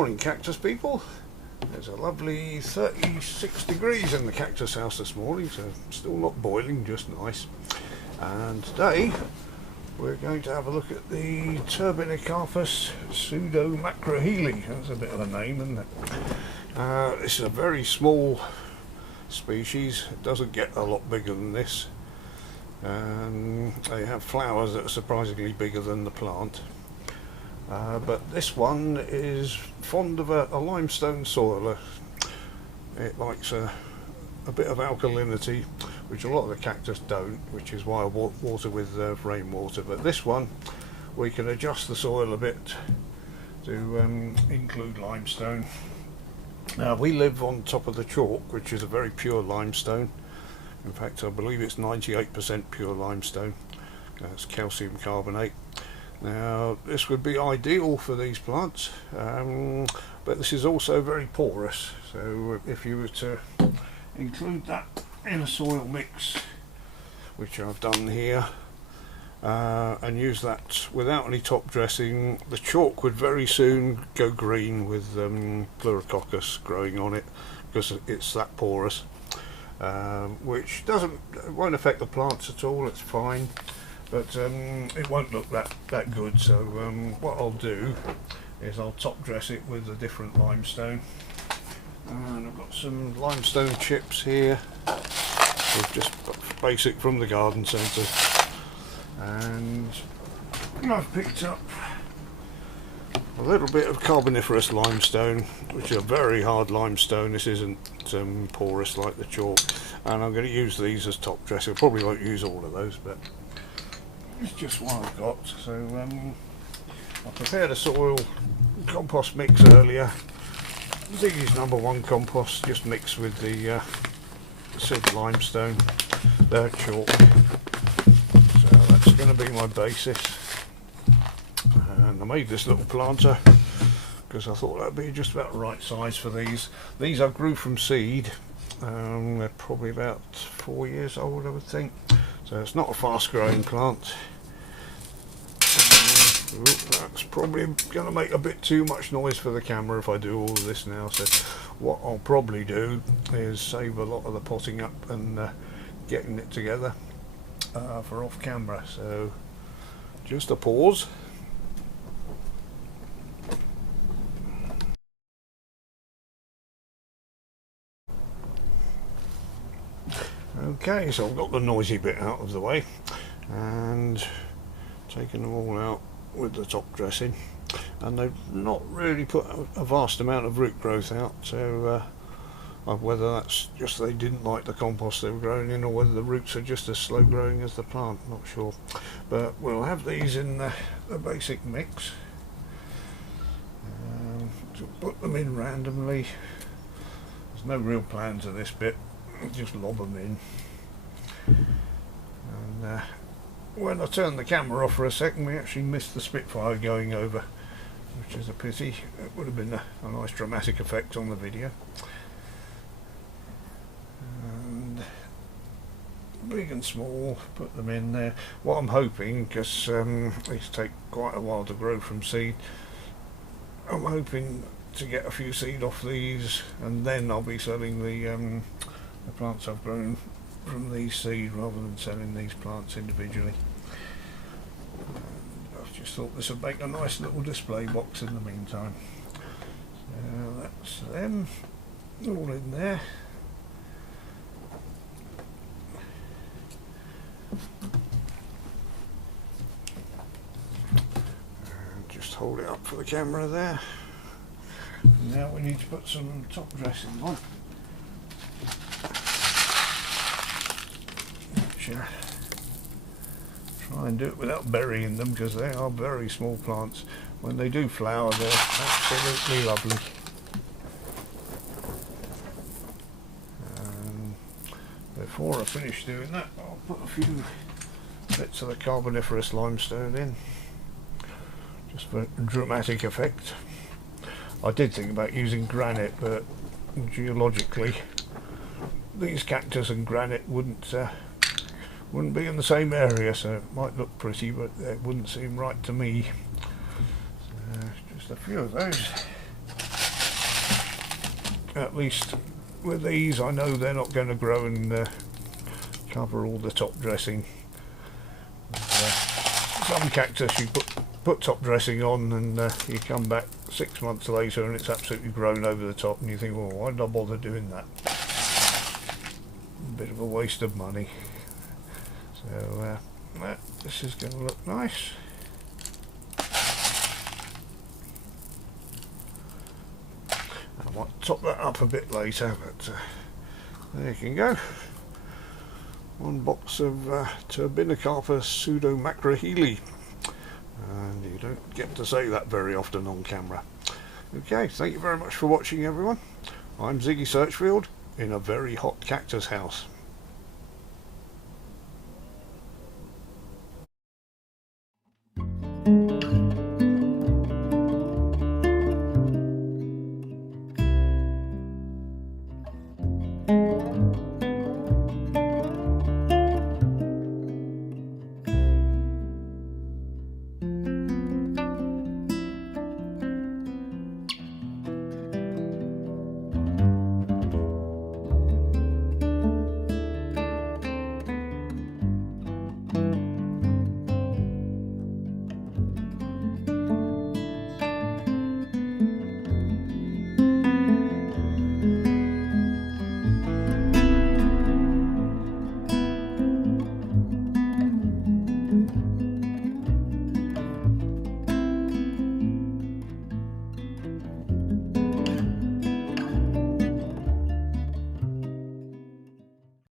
morning, cactus people. There's a lovely 36 degrees in the cactus house this morning, so still not boiling, just nice. And today we're going to have a look at the Turbinicarpus Cacti. That's a bit of a name, isn't it? This is a very small species. It doesn't get a lot bigger than this. They have flowers that are surprisingly bigger than the plant. But this one is fond of a limestone soil. It likes a bit of alkalinity, which a lot of the cactus don't, which is why I water with rainwater. But this one, we can adjust the soil a bit to include limestone. Now, we live on top of the chalk, which is a very pure limestone. In fact, I believe it's 98% pure limestone. That's calcium carbonate. Now, this would be ideal for these plants, but this is also very porous, so if you were to include that in a soil mix, which I've done here, and use that without any top dressing, the chalk would very soon go green with Pleurococcus growing on it, because it's that porous, which won't affect the plants at all. It's fine. But it won't look that good, so what I'll do is I'll top dress it with a different limestone. And I've got some limestone chips here, just basic from the garden centre. And I've picked up a little bit of carboniferous limestone, which is a very hard limestone. This isn't porous like the chalk. And I'm going to use these as top dressing. I probably won't use all of those, but it's just what I've got. So I prepared a soil compost mix earlier. This is #1 compost, just mixed with the sieve limestone, the chalk. So that's going to be my basis. And I made this little planter because I thought that'd be just about the right size for these. These I grew from seed. They're probably about 4 years old, I would think. So it's not a fast growing plant. That's probably going to make a bit too much noise for the camera if I do all of this now. So what I'll probably do is save a lot of the potting up and getting it together for off camera. So just a pause. Okay, so I've got the noisy bit out of the way and taken them all out with the top dressing, and they've not really put a vast amount of root growth out, so whether that's just they didn't like the compost they were growing in, or whether the roots are just as slow growing as the plant, not sure. But we'll have these in the basic mix. To put them in randomly. There's no real plan to this bit, just lob them in. And when I turned the camera off for a second, we actually missed the Spitfire going over, which is a pity. It would have been a nice dramatic effect on the video. And big and small, put them in there. What I'm hoping, because these take quite a while to grow from seed, I'm hoping to get a few seed off these, and then I'll be selling the plants I've grown from these seed rather than selling these plants individually. I just thought this would make a nice little display box in the meantime. So that's them all in there. And just hold it up for the camera there. Now we need to put some top dressing on. Try and do it without burying them, because they are very small plants. When they do flower, they're absolutely lovely. Before I finish doing that, I'll put a few bits of the carboniferous limestone in, just for dramatic effect. I did think about using granite, but geologically these cactus and granite wouldn't be in the same area, so it might look pretty, but it wouldn't seem right to me. So just a few of those. at least with these, I know they're not going to grow and cover all the top dressing. Some cactus you put top dressing on, and you come back 6 months later and it's absolutely grown over the top, and you think, well, why did I bother doing that? A bit of a waste of money. So this is going to look nice. I might top that up a bit later, but there you can go. One box of Turbinicarpus pseudo-macroheli, and you don't get to say that very often on camera. Okay, thank you very much for watching, everyone. I'm Ziggy Searchfield in a very hot cactus house.